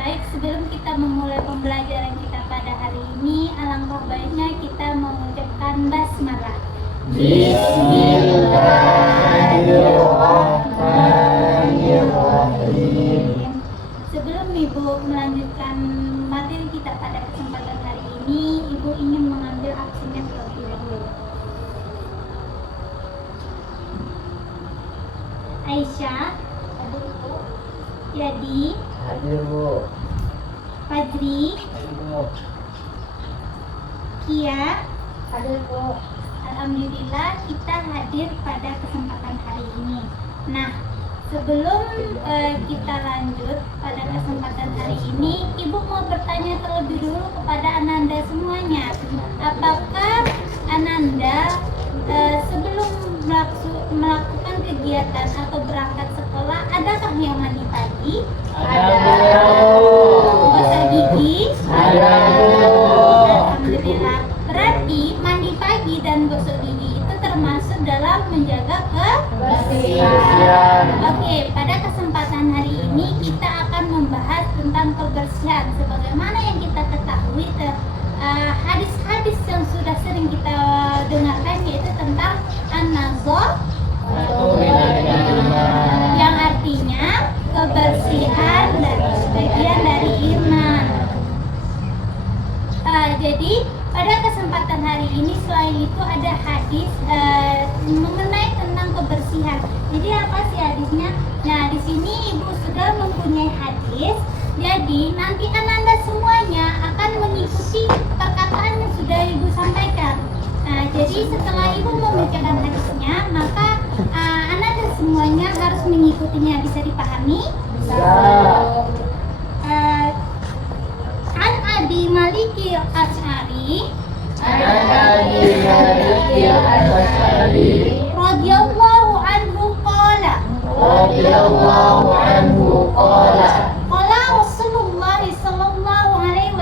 Baik, sebelum kita memulai pembelajaran kita pada hari ini, alangkah baiknya kita mengucapkan basmalah. Bismillahirrahmanirrahim. Sebelum Ibu melanjutkan materi kita pada kesempatan hari ini, Ibu ingin mengambil absennya terlebih dahulu. Aisyah, Yadi, Hadir Bu. Fajri, Hadir Bu. Kia. Hadir Bu. Alhamdulillah kita hadir pada kesempatan hari ini. Nah, sebelum kita lanjut pada kesempatan hari ini, Ibu mau bertanya terlebih dulu kepada Ananda semuanya. Apakah Ananda sebelum melakukan kegiatan atau berangkat sekolah, adakah yang mandi pagi? Ada Bu. Gosok gigi? Ada Bu. Alhamdulillah. Berarti mandi pagi dan gosok gigi itu termasuk dalam menjaga kebersihan. Oke, pada kesempatan hari ini kita akan membahas tentang kebersihan. Sebagaimana yang kita ketahui, hadis-hadis yang sudah sering kita dengarkan yaitu tentang an-nazar, yang artinya kebersihan dan bagian dari iman. Jadi pada kesempatan hari ini selain itu ada hadis mengenai tentang kebersihan. Jadi apa sih hadisnya? Nah, di sini Ibu sudah mempunyai hadis. Jadi nanti Ananda semuanya akan mengikuti perkataan yang sudah Ibu sampaikan. Nah, jadi setelah Ibu membacakan hadisnya, maka Ananda semuanya harus mengikutinya. Bisa dipahami? An Abi Maliki Al-Asy'ari radhiyallahu anhu qala qala Rasulullah sallallahu alaihi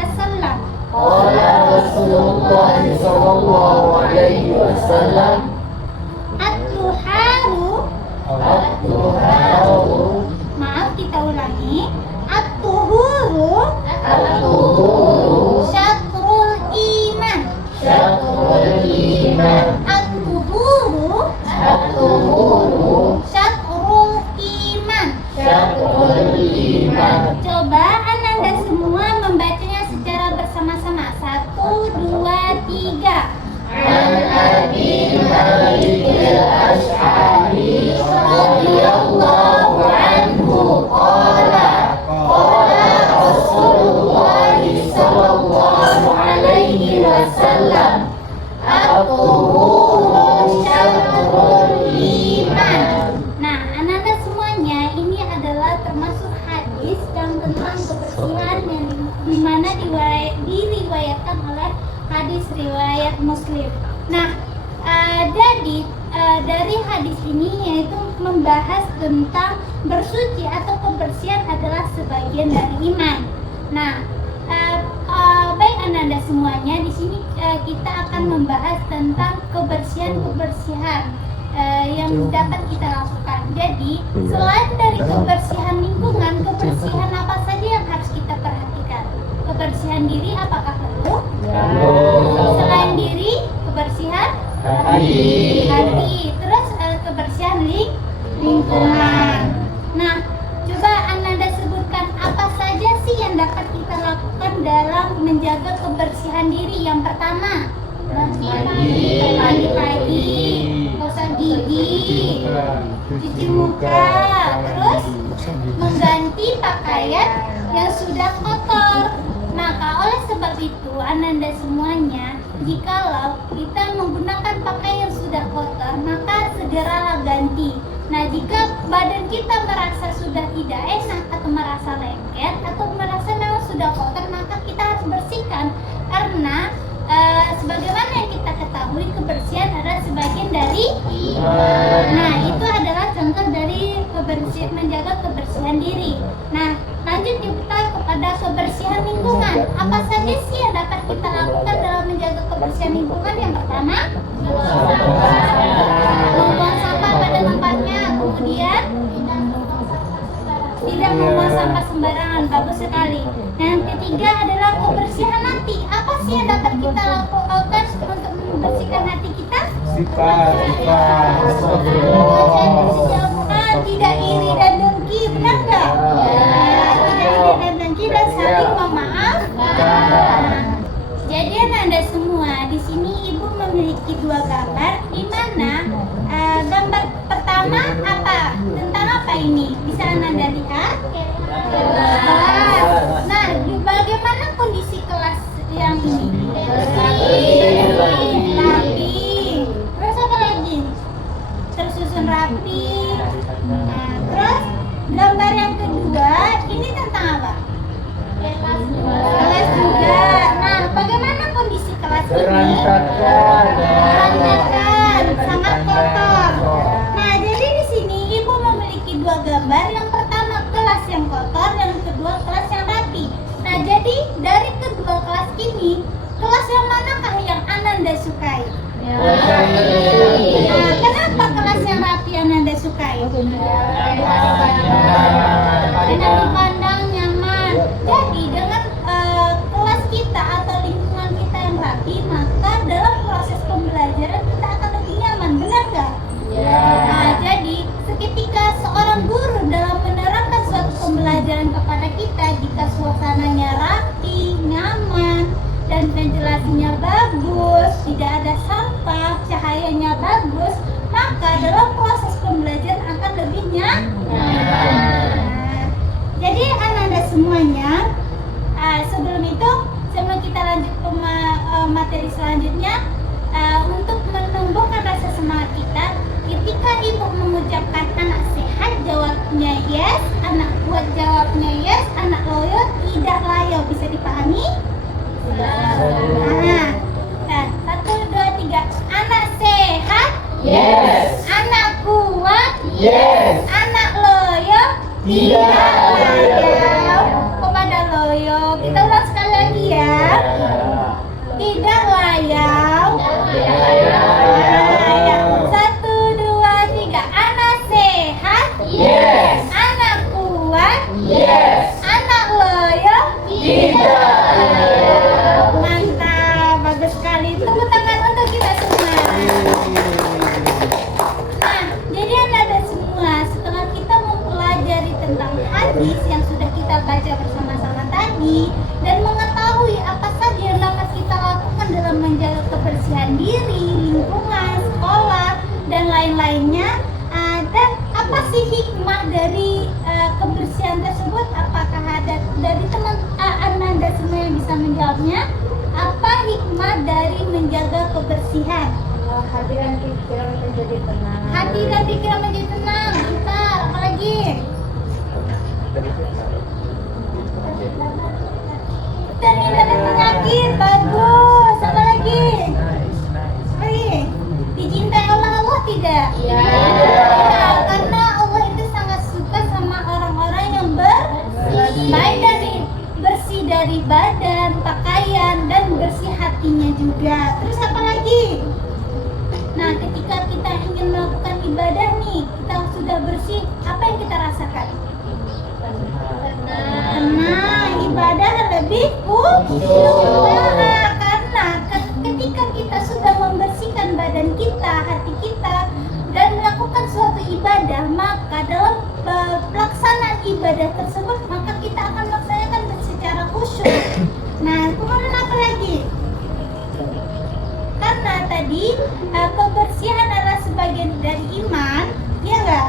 wasallam at-tuharu, maaf kita ulangi, at-tuhuru syatrul iman. At-tuhuru syatrul iman. Coba Ananda semua membacanya secara bersama-sama. 1, 2, 3. An Abi Malik Al-Asy'ari radhiyallahu anhu qala Rasulullah sallallahu alaihi wasallam at-tuhuru syatrul iman. Nah, Ananda semuanya, ini adalah termasuk hadis yang tentang kebersihan yang dimana diriwayatkan oleh hadis riwayat Muslim. Nah, jadi dari hadis ini yaitu membahas tentang bersuci atau kebersihan adalah sebagian dari iman. Nah, baik Ananda semuanya, di sini kita akan membahas tentang kebersihan yang dapat kita lakukan. Jadi, selain dari kebersihan lingkungan, kebersihan apa saja yang harus kita perhatikan? Kebersihan diri apakah perlu? Selain diri, kebersihan hati. Terus kebersihan lingkungan. Nah, coba Ananda sebutkan apa saja sih yang dapat kita lakukan dalam menjaga kebersihan diri. Yang pertama, mandi pagi, gosok gigi, cuci muka, terus mengganti pakaian yang sudah kotor. Maka oleh sebab itu Ananda semuanya, jikalau kita menggunakan pakaian yang sudah kotor, maka segeralah ganti. Nah, jika badan kita merasa sudah tidak enak atau merasa lengket atau merasa memang sudah kotor, maka kita harus bersihkan. Karena sebagaimana yang kita ketahui, kebersihan adalah sebagian dari Nah, itu adalah contoh dari menjaga kebersihan diri. Nah, lanjut kita kepada kebersihan lingkungan. Apa saja sih yang dapat kita lakukan dalam menjaga kebersihan lingkungan? Yang pertama, membuang sampah pada tempatnya. Kemudian sampah sembarangan. Bagus sekali. Nah, yang ketiga adalah kebersihan hati. Apa sih yang dapat kita lakukan untuk membersihkan hati kita? Tidak iri dan dengki, benar nggak? Tidak iri dan dengki dan saling memaafkan. Jadi Anda semua, di sini Ibu memiliki dua gambar, di mana gambar pertama apa? Tentang apa ini? Bisa Anda lihat? Kelas. Nah, bagaimana kondisi kelas yang ini? Rapi. Terus apa lagi? Tersusun rapi. Nah, terus gambar yang kedua ini tentang apa? Kelas juga. Nah, bagaimana kondisi kelas ini? Berantakan, sangat kotor. Nah, jadi di sini Ibu memiliki dua gambar. Yang pertama kelas yang kotor, yang kedua kelas yang rapi. Nah, jadi dari kedua kelas ini, kelas yang manakah yang Ananda sukai? Nah, kenapa kelas yang rapi Ananda sukai? Enak dipandang, nyaman. Jadi dengan kelas kita atau lingkungan kita yang rapi, maka dalam proses pembelajaran kita akan lebih nyaman, benar nggak? Nah, jadi seketika seorang guru dalam menerapkan suatu pembelajaran kepada kita, jika suasananya rapi, nyaman, dan ventilasinya bagus, tidak ada sampah, cahayanya bagus, maka dalam proses pembelajaran akan lebih nyaman. Jadi anak-anak semuanya, sebelum itu, sebelum kita lanjut ke materi selanjutnya, untuk menumbuhkan rasa semangat kita, ketika Ibu mengucapkan anak sehat, jawabnya yes, anak kuat jawabnya yes, anak loyo tidak layo. Bisa dipahami? Nah, 1, 2, 3. Anak sehat, Yes. anak kuat, Yes. anak loyo tidak layo. Kepada loyo, kita ulang sekali lagi ya. Tidak layau. Layau. 1, 2, 3. Anak sehat, Yes. anak kuat, Yes. anak loyo Tidak. Mantap, bagus sekali. Tepuk tangan untuk kita semua. Nah, jadi anak-anak semua, setelah kita mempelajari tentang hadis yang sudah kita baca bersama-sama tadi, dan mengetahui apa saja yang dapat kita lakukan dalam menjaga kebersihan diri, lingkungan, sekolah, dan lain-lainnya, dan apa sih hikmah dari kebersihan tersebut? Apakah ada dari teman Anda semua yang bisa menjawabnya? Apa hikmah dari menjaga kebersihan? Hati dan pikiran menjadi tenang. Hati dan pikiran menjadi tenang. Bentar, apa lagi? Terhindar dari penyakit, bagus. Apa lagi? Dicintai oleh Allah tidak? Iya. Ya, karena Allah itu sangat suka sama orang-orang yang bersih dari badan, pakaian, dan bersih hatinya juga. Terus apa lagi? Nah, ketika kita ingin melakukan ibadah nih, kita sudah bersih, apa yang kita rasakan? Tenang, ibadah lebih khusyuk. Karena ketika kita sudah membersihkan badan kita, hati kita, dan melakukan suatu ibadah, maka dalam pelaksanaan ibadah tersebut, maka kita akan melaksanakan secara khusyuk. Nah, kemudian apa lagi? Karena tadi kebersihan adalah sebagian dari iman, ya enggak?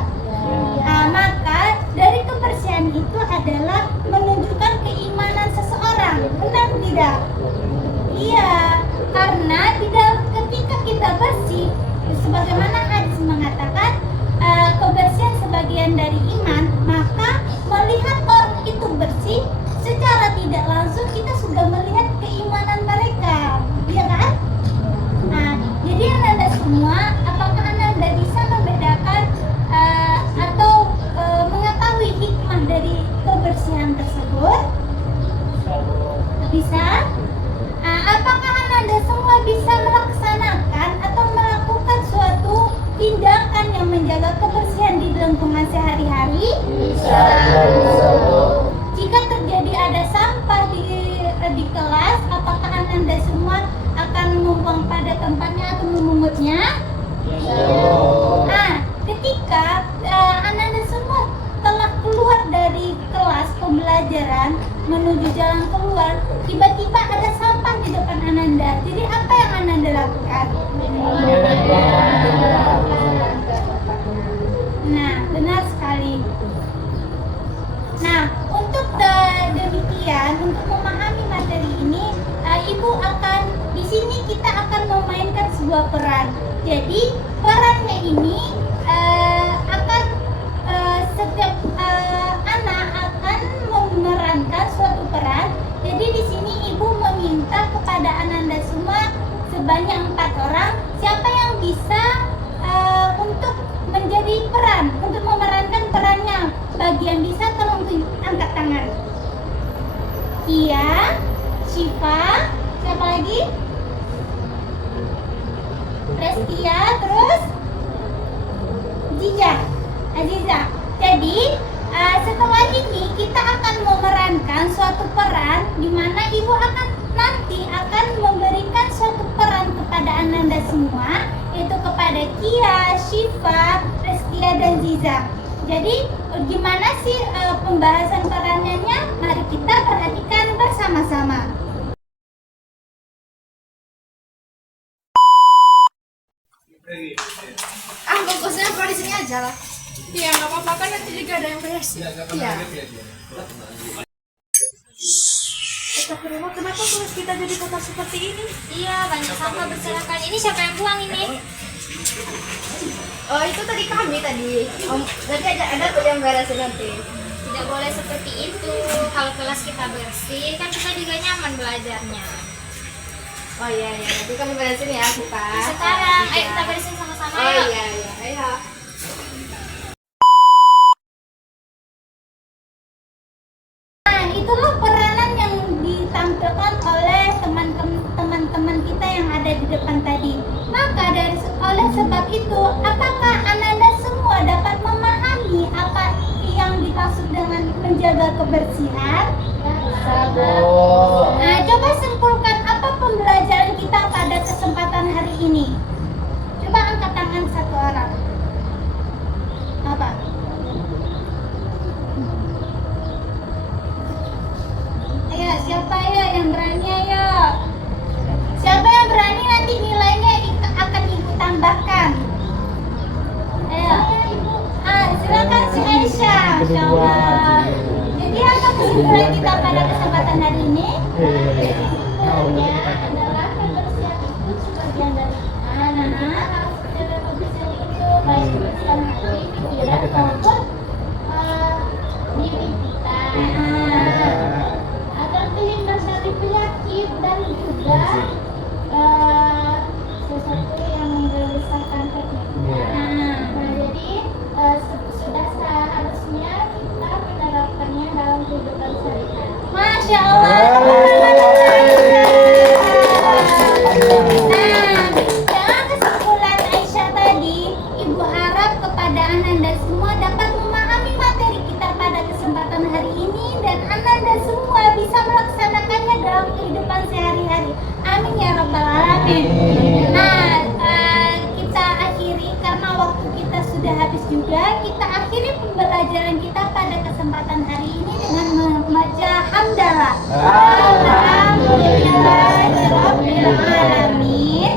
Nah, maka dari kebersihan itu adalah menunjukkan keimanan seseorang, benar tidak? Iya, karena ketika kita bersih, sebagaimana hadis mengatakan kebersihan sebagian dari iman, maka melihat orang itu bersih, secara tidak langsung kita sudah melihat keimanan mereka, ya kan? Nah, jadi Anda semua, apakah Anda bisa membedakan atau mengetahui hikmah dari kebersihan tersebut? Bisa? Apakah Anda semua bisa melaksanakan atau melakukan suatu tindakan yang menjaga kebersihan di lingkungan sehari-hari? Bisa. jika terjadi ada sampah di kelas, apakah Ananda semua akan membuang pada tempatnya atau memungutnya? Nah, ketika Ananda semua telah keluar dari kelas pembelajaran menuju jalan keluar, tiba-tiba ada sampah di depan Ananda. Jadi apa yang Ananda lakukan? Nah, benar sekali. Nah, untuk demikian, untuk memahami materi ini, Ibu akan di sini kita akan memainkan sebuah peran. Jadi perannya ini akan setiap anak akan memerankan suatu peran. Jadi di sini Ibu meminta kepada Ananda semua sebanyak 4 orang, siapa yang bisa untuk menjadi peran, untuk memerankan perannya. Bagi yang bisa tolong angkat tangan. Kia, Syifa, siapa lagi? Restia, terus Aziza. Jadi setelah ini kita akan memerankan suatu peran di mana Ibu nanti akan memberikan suatu peran kepada Ananda semua, yaitu kepada Kia, Syifa, Restia, dan Ziza. Jadi gimana sih pembahasan perannya? Mari kita perhatikan bersama-sama. Bagusnya apa di sini aja lah. Iya, nggak apa-apa kan nanti juga ada yang beres. Iya. Kenapa tulis kita jadi kota seperti ini? Iya, banyak sampah berserakan. Ini siapa yang buang ini? Oh, itu tadi kami tadi. Nanti ada tuh yang beresin nanti. Tidak boleh seperti itu. Kalau kelas kita bersih, kan kita juga nyaman belajarnya. Oh iya, nanti kami beresin ya kita. Sekarang, ayo Iya. kita beresin sama-sama. Oh yuk. iya, ayo. Nah, itulah peranan yang ditampilkan oleh teman-teman kita yang ada di depan tadi. Maka oleh sebab itu, apakah Ananda semua dapat memahami apa yang dimaksud dengan menjaga kebersihan? Nah, coba simpulkan apa pembelajaran kita pada kesempatan hari ini. Coba angkat tangan satu orang. Apa? Ayo, siapa ya yang berani? Ayo. Siapa yang berani, nanti nilainya akan Ibu tambahkan. Ayo. Silakan si Aisyah. Masya Allah. Jadi apa kesimpulan kita pada kesempatan hari ini? Kesimpulannya adalah kebersihan itu sebagian dari anak. Kebersihan itu baik kebersihan hati, pikiran maupun diri kita. Agar terhindar dari penyakit dan juga sesuatu yang meresahkan hati kita. Nah, jadi sudah seharusnya kita menerapkannya dalam kehidupan sehari-hari. Masya Allah. Dengan kesimpulan Aisyah tadi, Ibu harap kepada Ananda semua dapat memahami materi kita pada kesempatan hari ini dan Ananda semua bisa melaksanakannya dalam kehidupan sehari-hari. Amin ya rabbal alamin. Nah, kita akhiri karena waktu kita sudah habis juga. Kita akhiri pembelajaran kita pada kesempatan hari ini dengan membaca hamdalah. Alhamdulillahirabbil alamin.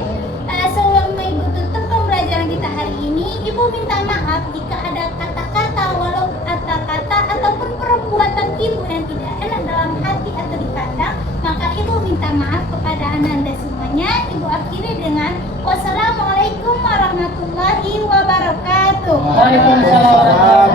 Sebelum Ibu tutup pembelajaran kita hari ini, Ibu minta maaf jika ada kata-kata, walau kata-kata ataupun perbuatan Ibu yang tidak enak dalam hati atau dipandang, maka Ibu minta maaf kepada Ananda semuanya. Ibu akhiri dengan wassalamualaikum warahmatullahi wabarakatuh. Waalaikumsalam.